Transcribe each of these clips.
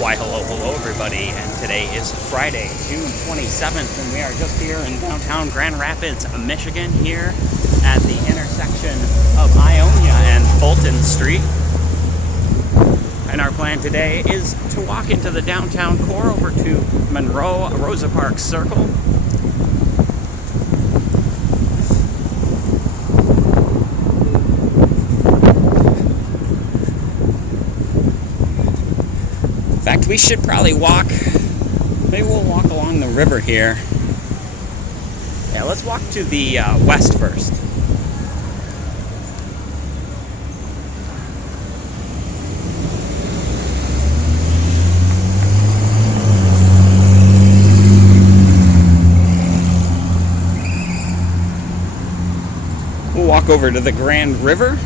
Why, hello, everybody, and today is Friday, June 27th, and we are just here in downtown Grand Rapids, Michigan, here at the intersection of Ionia and Fulton Street. And our plan today is to walk into the downtown core over to Monroe Rosa Parks Circle. In fact, we should probably walk, maybe we'll walk along the river here. Yeah, let's walk to the west first. We'll walk over to the Grand River.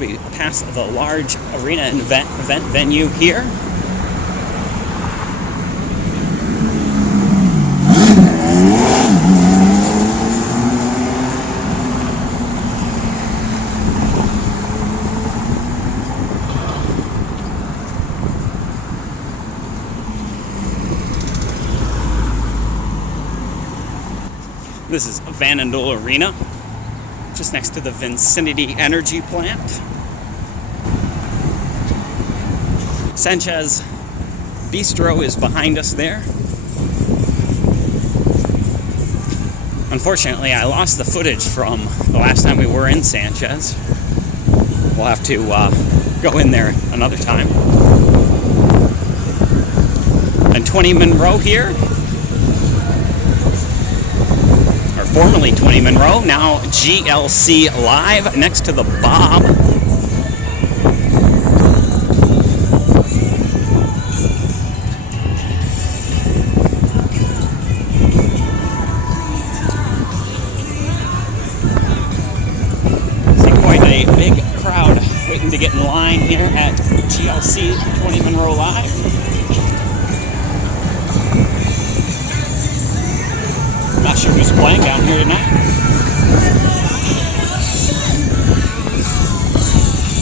We pass the large arena and event venue here. This is Van Andel Arena, just next to the Vicinity Energy Plant. Sanchez Bistro is behind us there. Unfortunately, I lost the footage from the last time we were in Sanchez. We'll have to go in there another time. And 20 Monroe here, or formerly 20 Monroe, now GLC Live next to the Bob. To get in line here at GLC 20 Monroe Live. Not sure who's playing down here tonight.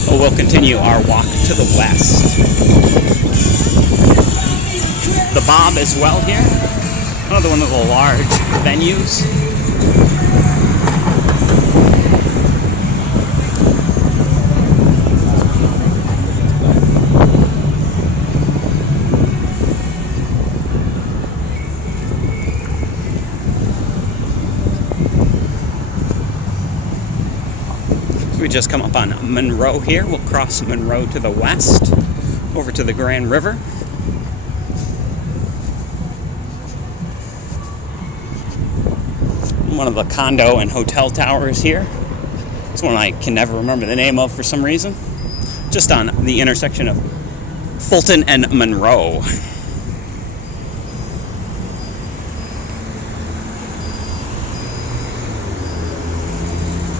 But we'll continue our walk to the west. The Bob as well here. Another one of the large venues. We just come up on Monroe here. We'll cross Monroe to the west, over to the Grand River. One of the condo and hotel towers here. It's one I can never remember the name of for some reason. Just on the intersection of Fulton and Monroe.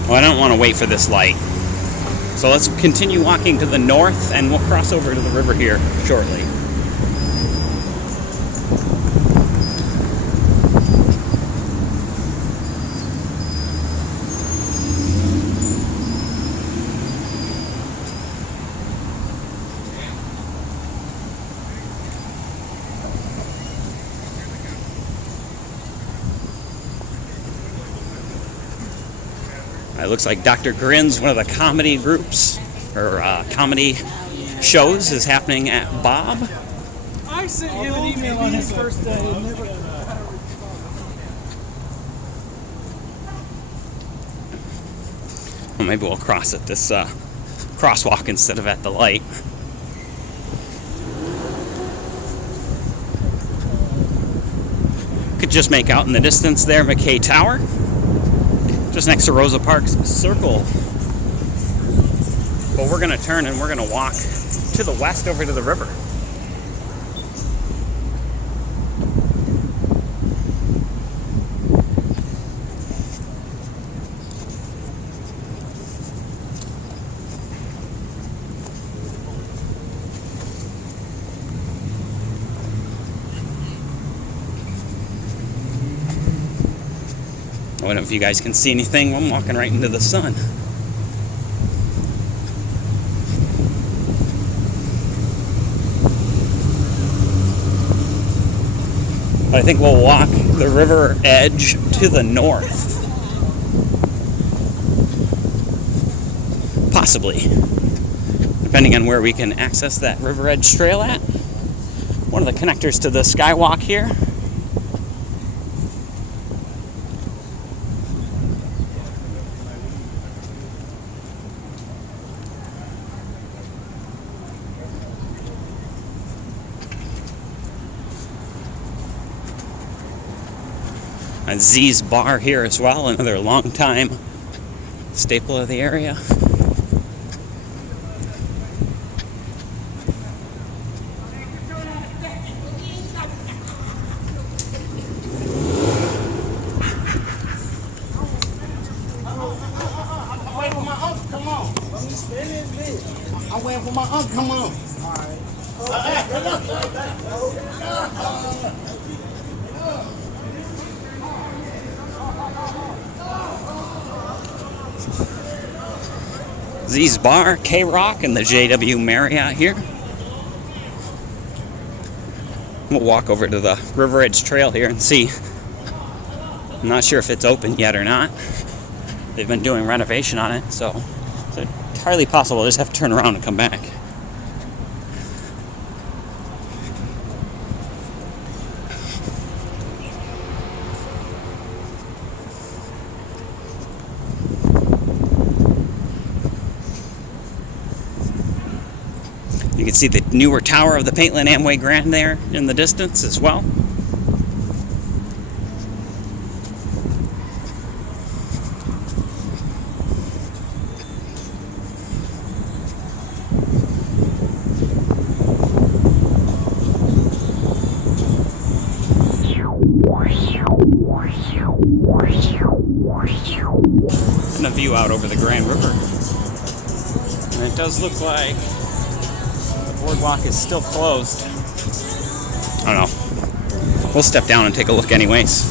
Well, I don't want to wait for this light. So let's continue walking to the north and we'll cross over to the river here shortly. It looks like Dr. Grin's, one of the comedy groups, or comedy shows, is happening at Bob. I sent him an email on his first day and never... Well, maybe we'll cross at this crosswalk instead of at the light. Could just make out in the distance there McKay Tower. Just next to Rosa Parks Circle. But we're going to turn and we're going to walk to the west over to the river. don't know if you guys can see anything. I'm walking right into the sun. I think we'll walk the river edge to the north. Possibly. Depending on where we can access that river edge trail at. One of the connectors to the Skywalk here. Z's Bar here as well, another long time staple of the area. I'm waiting for my uncle. Come on. Z's Bar, K-Rock, and the JW Marriott here. We'll walk over to the River Edge Trail here and see. I'm not sure if it's open yet or not. They've been doing renovation on it, so it's entirely possible. I just have to turn around and come back. You can see the newer tower of the Paintland Amway Grand there in the distance as well. And a view out over the Grand River. And it does look like boardwalk is still closed. I don't know. We'll step down and take a look anyways.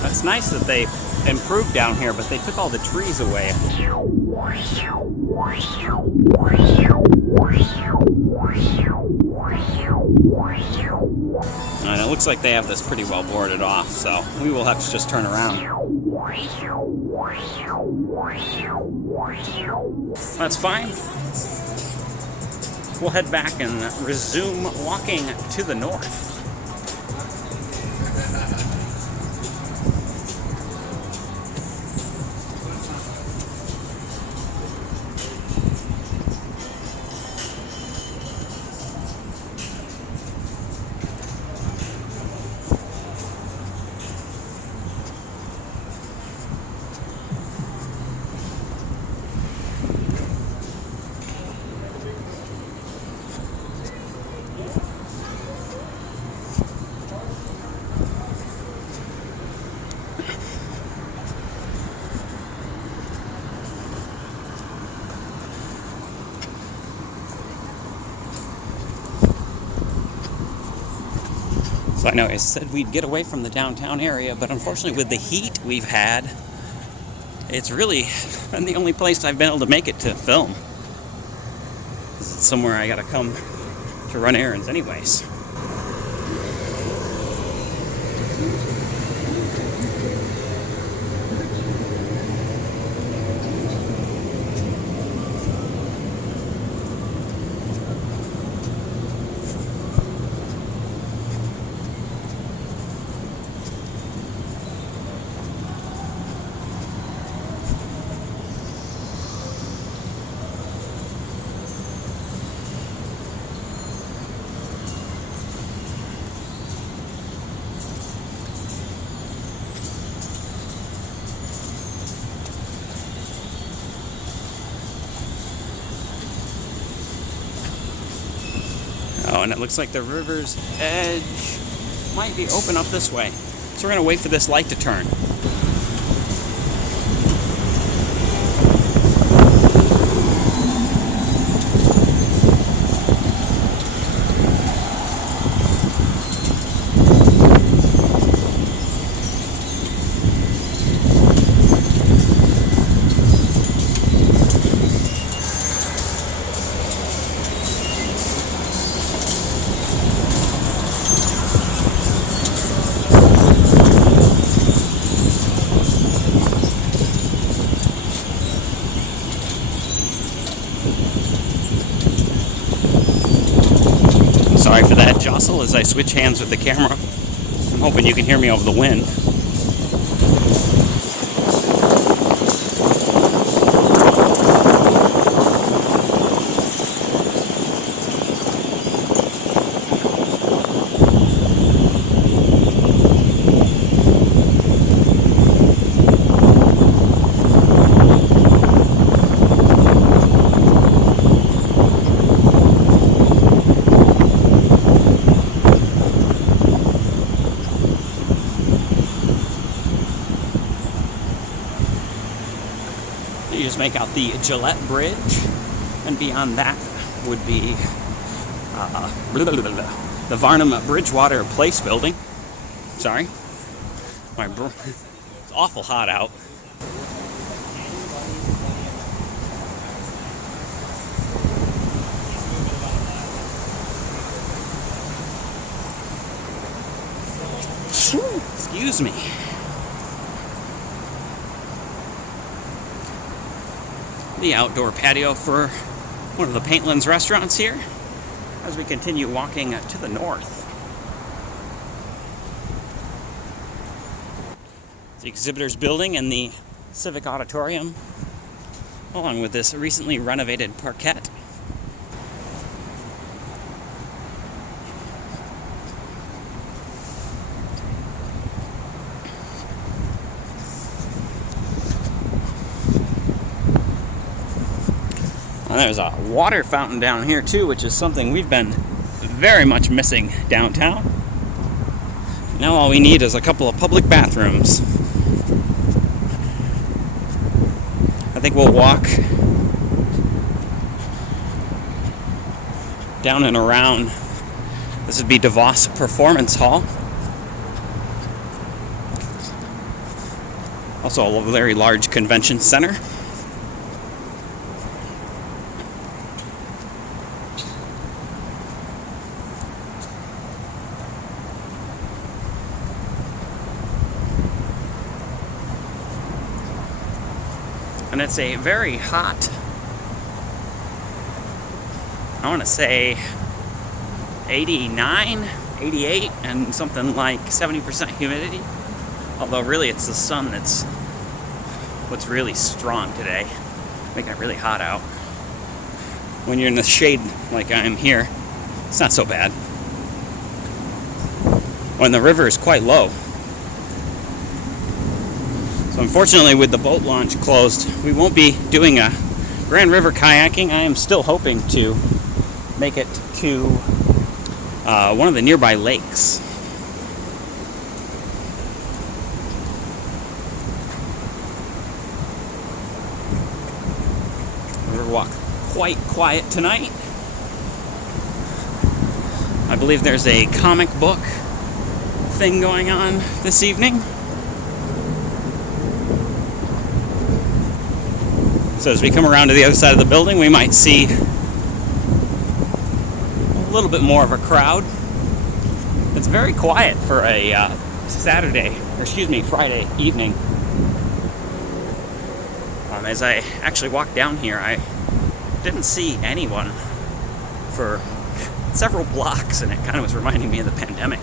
That's nice that they improved down here, but they took all the trees away. And it looks like they have this pretty well boarded off, so we will have to just turn around. That's fine. We'll head back and resume walking to the north. So I know I said we'd get away from the downtown area, but unfortunately with the heat we've had, it's really been the only place I've been able to make it to film. It's somewhere I gotta come to run errands anyways. Oh, and it looks like the river's edge might be open up this way. So we're going to wait for this light to turn. Sorry for that jostle as I switch hands with the camera. I'm hoping you can hear me over the wind. You just make out the Gillette Bridge, and beyond that would be the Varnum Bridgewater Place building. Sorry. It's awful hot out. Excuse me. The outdoor patio for one of the Paintlands restaurants here as we continue walking to the north. The exhibitors building and the Civic Auditorium, along with this recently renovated parquet. And there's a water fountain down here too, which is something we've been very much missing downtown. Now all we need is a couple of public bathrooms. I think we'll walk down and around. This would be DeVos Performance Hall. Also a very large convention center. And it's a very hot, I want to say 89, 88, and something like 70% humidity. Although really it's the sun that's what's really strong today, making it really hot out. When you're in the shade like I am here, it's not so bad. When the river is quite low. So unfortunately, with the boat launch closed, we won't be doing a Grand River kayaking. I am still hoping to make it to one of the nearby lakes. Riverwalk quite quiet tonight. I believe there's a comic book thing going on this evening. So as we come around to the other side of the building, we might see a little bit more of a crowd. It's very quiet for a Friday evening. As I actually walked down here, I didn't see anyone for several blocks, and it kind of was reminding me of the pandemic.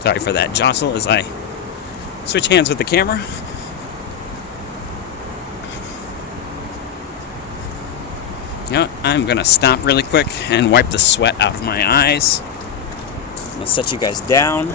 Sorry for that jostle as I switch hands with the camera. You know what? I'm gonna stop really quick and wipe the sweat out of my eyes. I'm gonna set you guys down.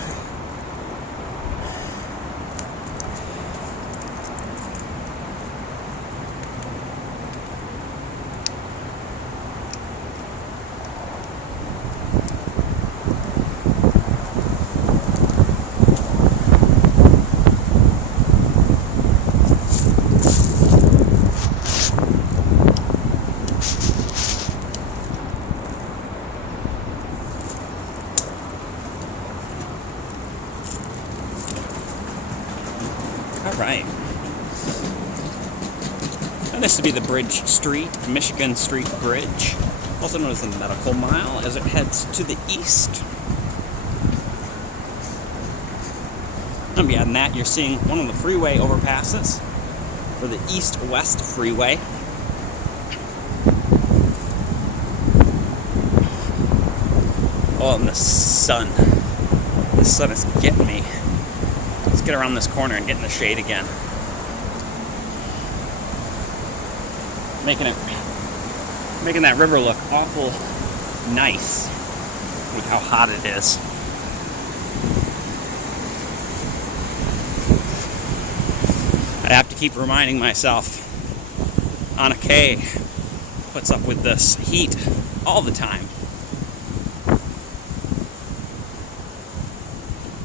All right. And this would be the Bridge Street, Michigan Street Bridge, also known as the Medical Mile, as it heads to the east. And beyond that, you're seeing one of the freeway overpasses for the east-west freeway. Oh, and the sun. The sun is getting me. Let's get around this corner and get in the shade again. Making that river look awful nice. Look how hot it is. I have to keep reminding myself, Anna Kay puts up with this heat all the time.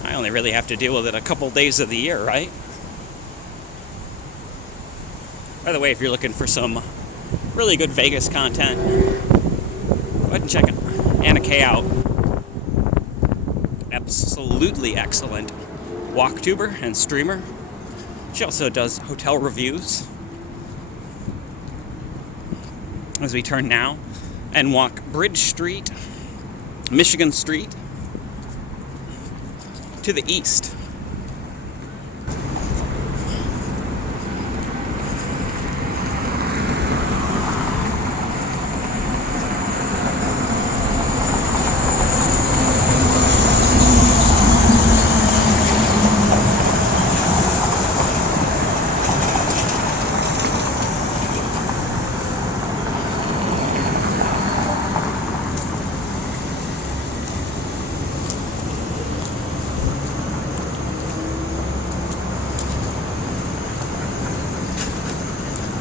I only really have to deal with it a couple days of the year, right? By the way, if you're looking for some really good Vegas content, go ahead and check Anna Kay out. Absolutely excellent walktuber and streamer. She also does hotel reviews. As we turn now and walk Bridge Street, Michigan Street, to the east.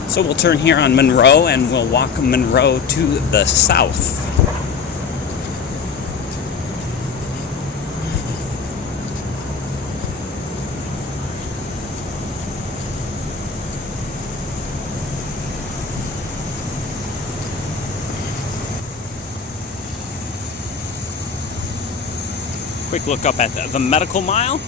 So we'll turn here on Monroe and we'll walk Monroe to the south. Quick look up at the Medical Mile.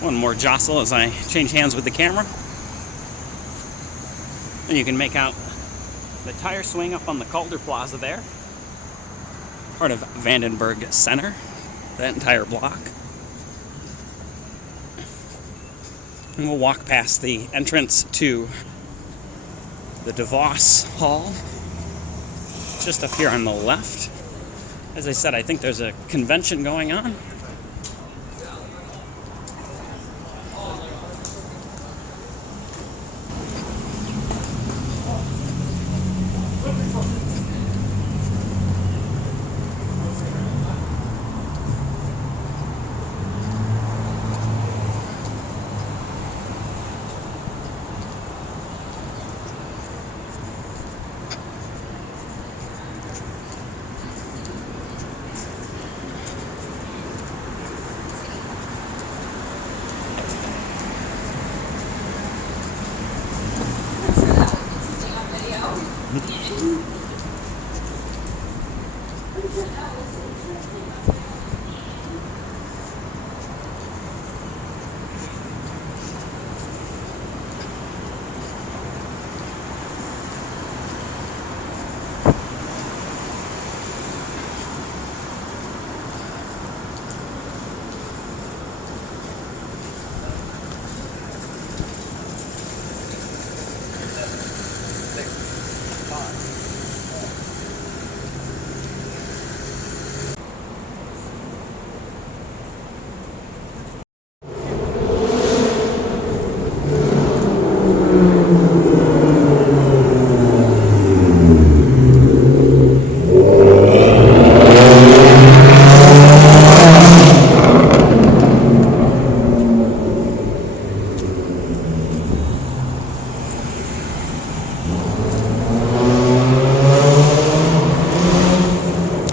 One more jostle as I change hands with the camera. And you can make out the tire swing up on the Calder Plaza there. Part of Vandenberg Center, that entire block. And we'll walk past the entrance to the DeVos Hall, just up here on the left. As I said, I think there's a convention going on.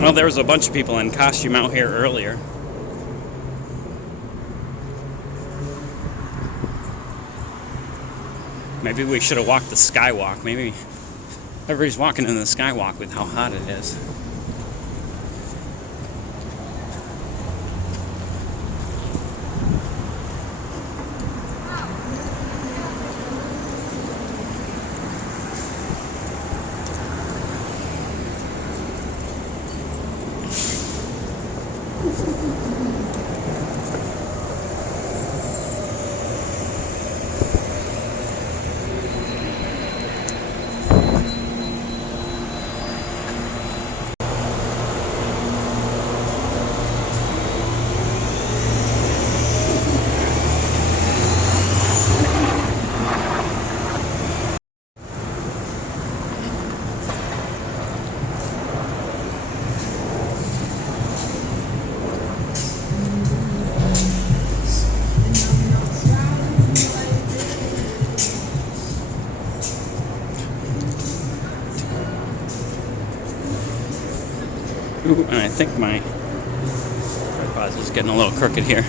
Well, there was a bunch of people in costume out here earlier. Maybe we should have walked the skywalk. Maybe everybody's walking in the skywalk with how hot it is. Ooh, and I think my tripod is getting a little crooked here.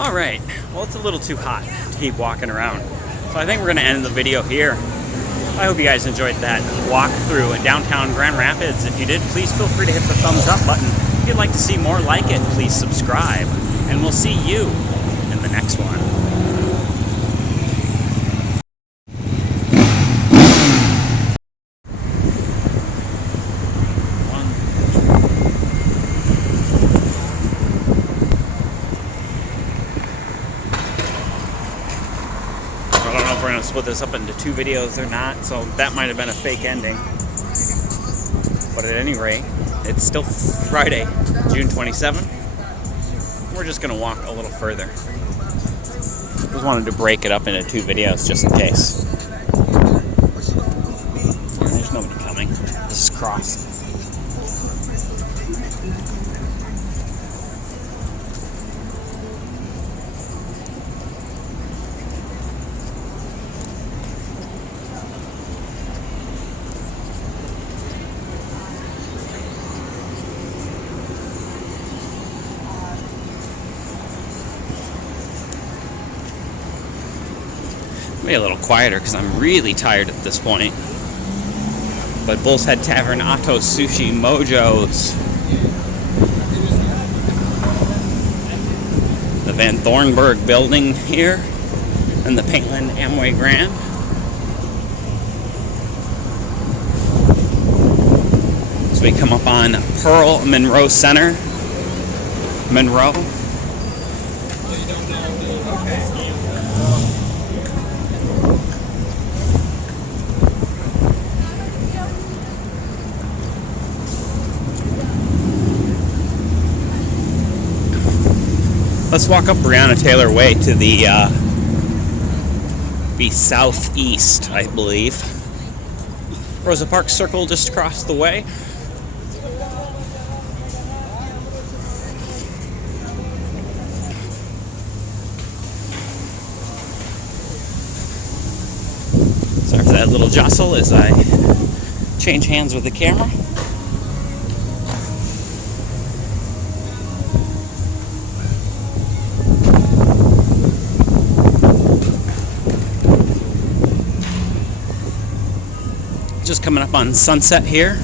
Alright, well, it's a little too hot to keep walking around, so I think we're going to end the video here. I hope you guys enjoyed that walk through downtown Grand Rapids. If you did, please feel free to hit the thumbs up button. If you'd like to see more like it, please subscribe, and we'll see you in the next one. I don't know if we're going to split this up into 2 videos or not, so that might have been a fake ending. But at any rate, it's still Friday, June 27th. We're just going to walk a little further. Just wanted to break it up into 2 videos just in case. There's nobody coming. This is cross. Be a little quieter because I'm really tired at this point. But Bull's Head Tavern, Otto's Sushi, Mojo's, the Van Thornburg building here, and the Paintland Amway Grand. So we come up on Pearl Monroe Center. Monroe. Let's walk up Breonna Taylor Way to the southeast, I believe. Rosa Parks Circle just across the way. Sorry for that little jostle as I change hands with the camera. Just coming up on sunset here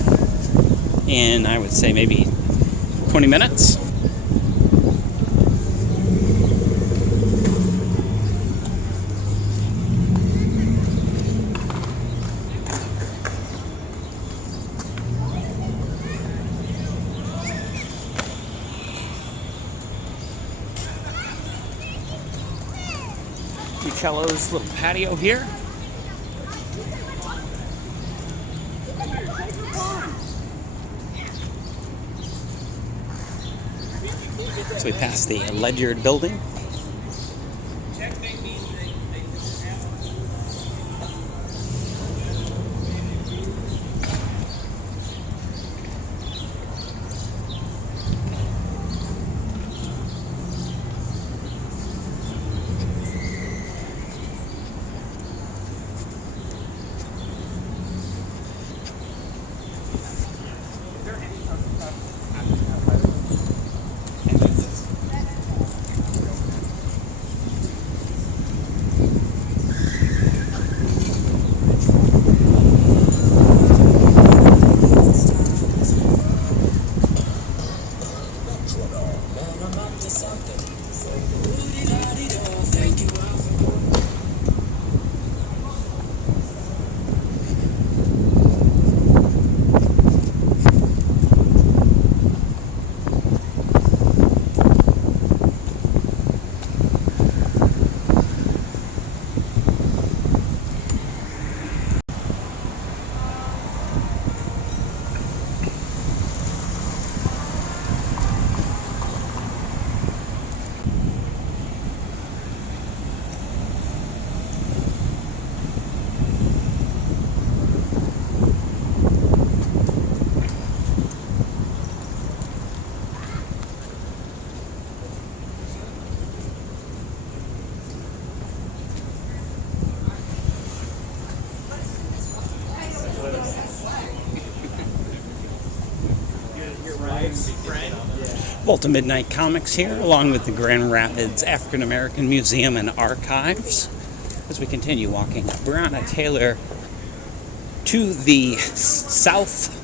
in, I would say, maybe 20 minutes. Monticello's little patio here. So we passed the Ledyard building. Volta Midnight Comics here, along with the Grand Rapids African American Museum and Archives, as we continue walking Breonna Taylor to the southeast.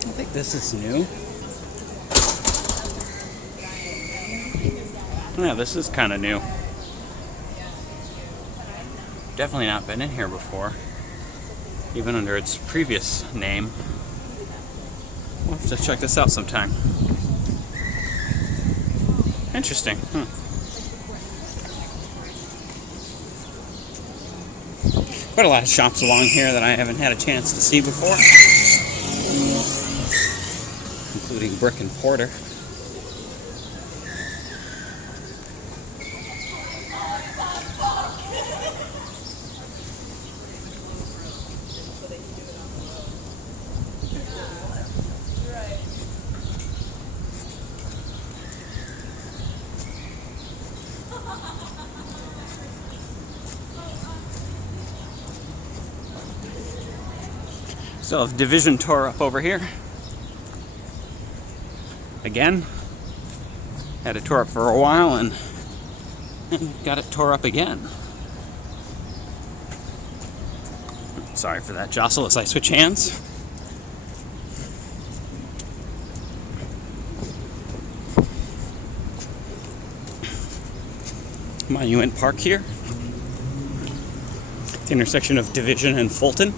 I think this is new. Yeah, this is kind of new. Definitely not been in here before, even under its previous name. We'll have to check this out sometime. Interesting. Quite a lot of shops along here that I haven't had a chance to see before, including Brick and Porter. Still have Division tore up over here. Again, had it tore up for a while and got it tore up again. Sorry for that jostle as I switch hands. Monument Park here. The intersection of Division and Fulton.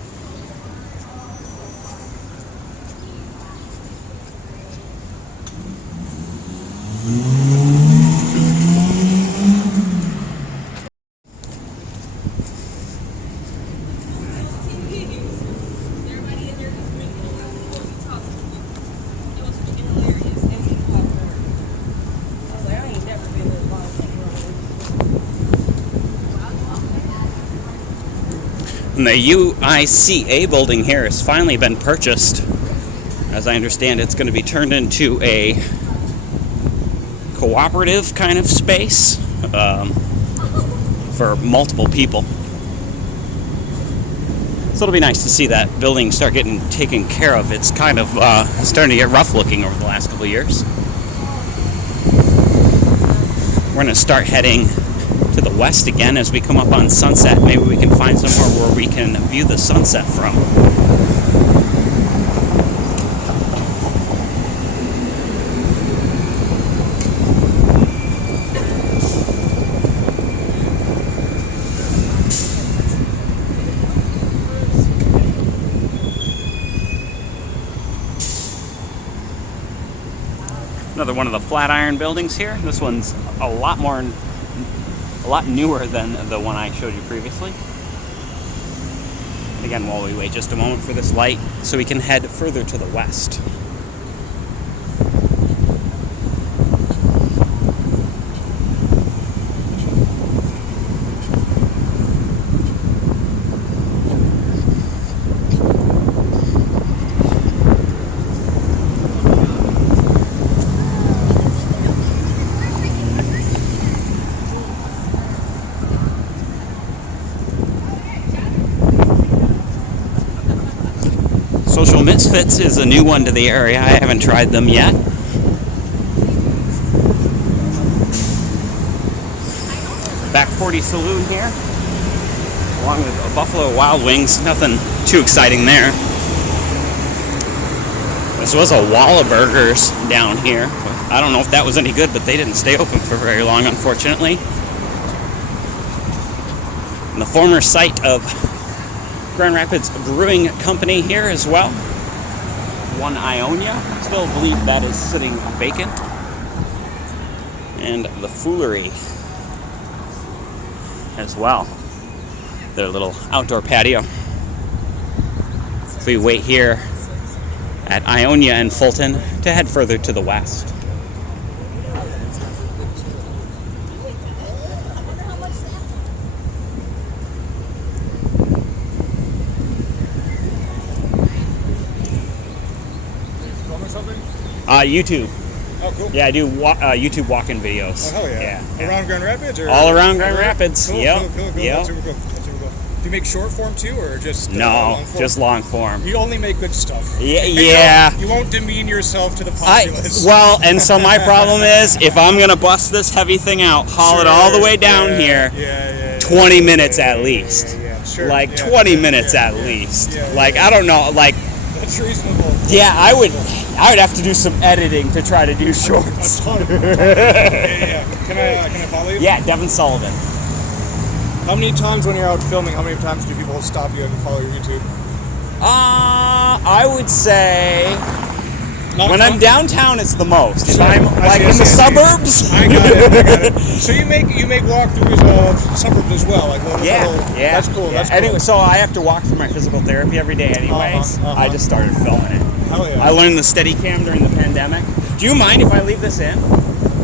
And the UICA building here has finally been purchased. As I understand, it's going to be turned into a cooperative kind of space for multiple people. So it'll be nice to see that building start getting taken care of. It's kind of starting to get rough looking over the last couple of years. We're going to start heading to the west again as we come up on Sunset. Maybe we can find somewhere where we can view the sunset from. Another one of the Flatiron buildings here. This one's a lot newer than the one I showed you previously. And again, while we wait just a moment for this light, so we can head further to the west. Social Misfits is a new one to the area. I haven't tried them yet. Back 40 Saloon here, along with Buffalo Wild Wings. Nothing too exciting there. This was a Walla Burgers down here. I don't know if that was any good, but they didn't stay open for very long, unfortunately. And the former site of Grand Rapids Brewing Company here as well. One Ionia. Still believe that is sitting vacant. And the Foolery as well. Their little outdoor patio. So we wait here at Ionia and Fulton to head further to the west. YouTube. Oh, cool. Yeah, I do YouTube walk-in videos. Oh, hell yeah. Around Grand Rapids? Or all around Grand Rapids. Cool, Yep. cool. Yep. That's super cool. That's super cool. Do you make short form too, or just no, long form? just long form. You only make good stuff. Yeah. You won't demean yourself to the populace. And so my problem is, if I'm gonna bust this heavy thing out, haul it all the way down here, 20 minutes at least. Sure. Like 20 minutes at least. Like I don't know, like. That's reasonable. Yeah, I would have to do some editing to try to do shorts. Can I follow you? Yeah, Devin Sullivan. How many times when you're out filming, how many times do people stop you and follow your YouTube? I would say when I'm downtown, it's the most. If I'm like in the suburbs, I got it. So you make walkthroughs of suburbs as well, like little. Yeah. That's cool. Yeah. That's cool. Anyway, so I have to walk for my physical therapy every day, anyways. I just started filming it. Hell yeah. I learned the Steadicam during the pandemic. Do you mind if I leave this in?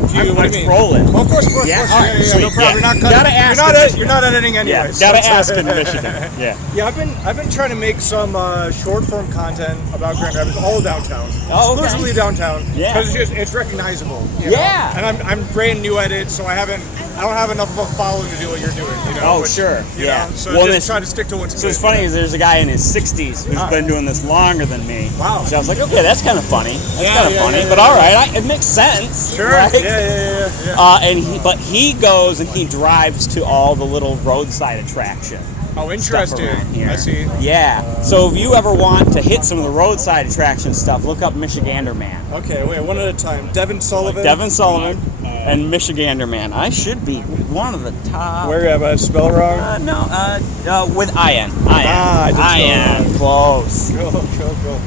What do you mean? Rolling. Oh, of course. Yeah, No sweet. problem. You're not cutting. Gotta ask. You're not editing anyways. Yeah, gotta ask in Michigan. Yeah. Yeah, I've been trying to make some short form content about Grand Rapids, all downtown, exclusively downtown, Yeah. because it's recognizable. You Yeah. know? And I'm brand new at it, so I don't have enough of a following to do what you're doing. You know? Oh, sure. You Yeah. know? So Well, just try to stick to what's So good. it's funny is there's a guy in his 60s who's been doing this longer than me. Wow. So I was like, okay, that's kind of funny. That's Yeah, kind of yeah, funny, yeah, but yeah. all right, it makes sense. Sure. Right? Yeah. But he goes and he drives to all the little roadside attraction. Oh, Stuff interesting. around here. I see. Yeah. So if you ever want to hit some of the roadside attraction stuff, look up Michigander Man. Okay, wait, one at a time. Devin Sullivan. Devin Sullivan and Michigander Man. I should be one of the top. Where have I spell wrong? With IN. I did IN. Close. Cool.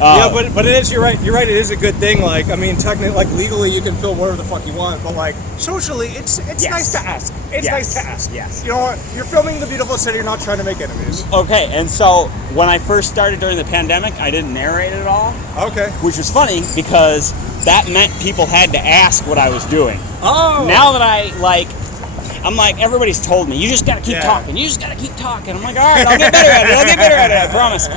Yeah, but it is. You're right. It is a good thing. Like, I mean, technically, like legally, you can film whatever the fuck you want. But like, socially, it's nice to ask. It's nice to ask. Yes. You know what? You're filming the beautiful city. You're not trying to make enemies. Okay, and so when I first started during the pandemic, I didn't narrate it at all, Okay. which was funny because that meant people had to ask what I was doing. Oh. Now that I I'm like, everybody's told me, you just got to keep Yeah. talking. You just got to keep talking. I'm like, all right, I'll get better at it. I'll get better at it. I promise.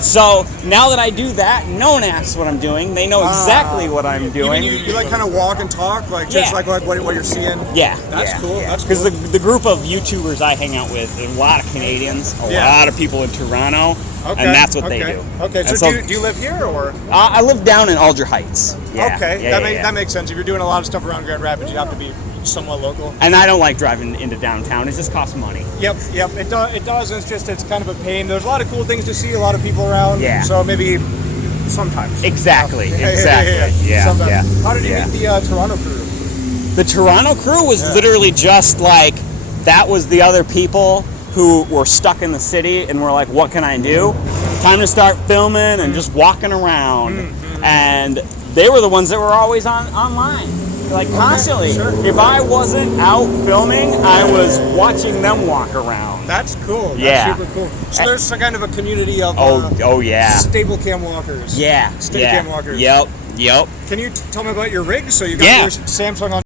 So now that I do that, no one asks what I'm doing. They know exactly what I'm doing. Even you like kind of walk and talk, like just Yeah. like what you're seeing. Yeah, That's cool. That's Because cool. the group of YouTubers I hang out with, a lot of Canadians, a Yeah. lot of people in Toronto, Okay. and that's what they okay. do. Okay, And so, do you live here or? I live down in Alger Heights. Yeah, Okay, yeah, that makes sense. If you're doing a lot of stuff around Grand Rapids, you have to be somewhat local. And I don't like driving into downtown. It just costs money. Yep, it does. It's kind of a pain. There's a lot of cool things to see, a lot of people around. Yeah. So maybe sometimes. Exactly. Yeah, Exactly. Yeah. Sometimes. Yeah. How did you Yeah. meet the Toronto crew? The Toronto crew was literally just like, that was the other people who were stuck in the city and were like, what can I do? Time to start filming and just walking around. And they were the ones that were always online, like constantly. sure. If I wasn't out filming, I was watching them walk around. That's cool. That's Yeah. super cool. So there's some kind of a community of Oh yeah. stable cam walkers. Yeah. Steady yeah. cam walkers. Yep. Yep. Can you tell me about your rig? So you got Yeah. your Samsung on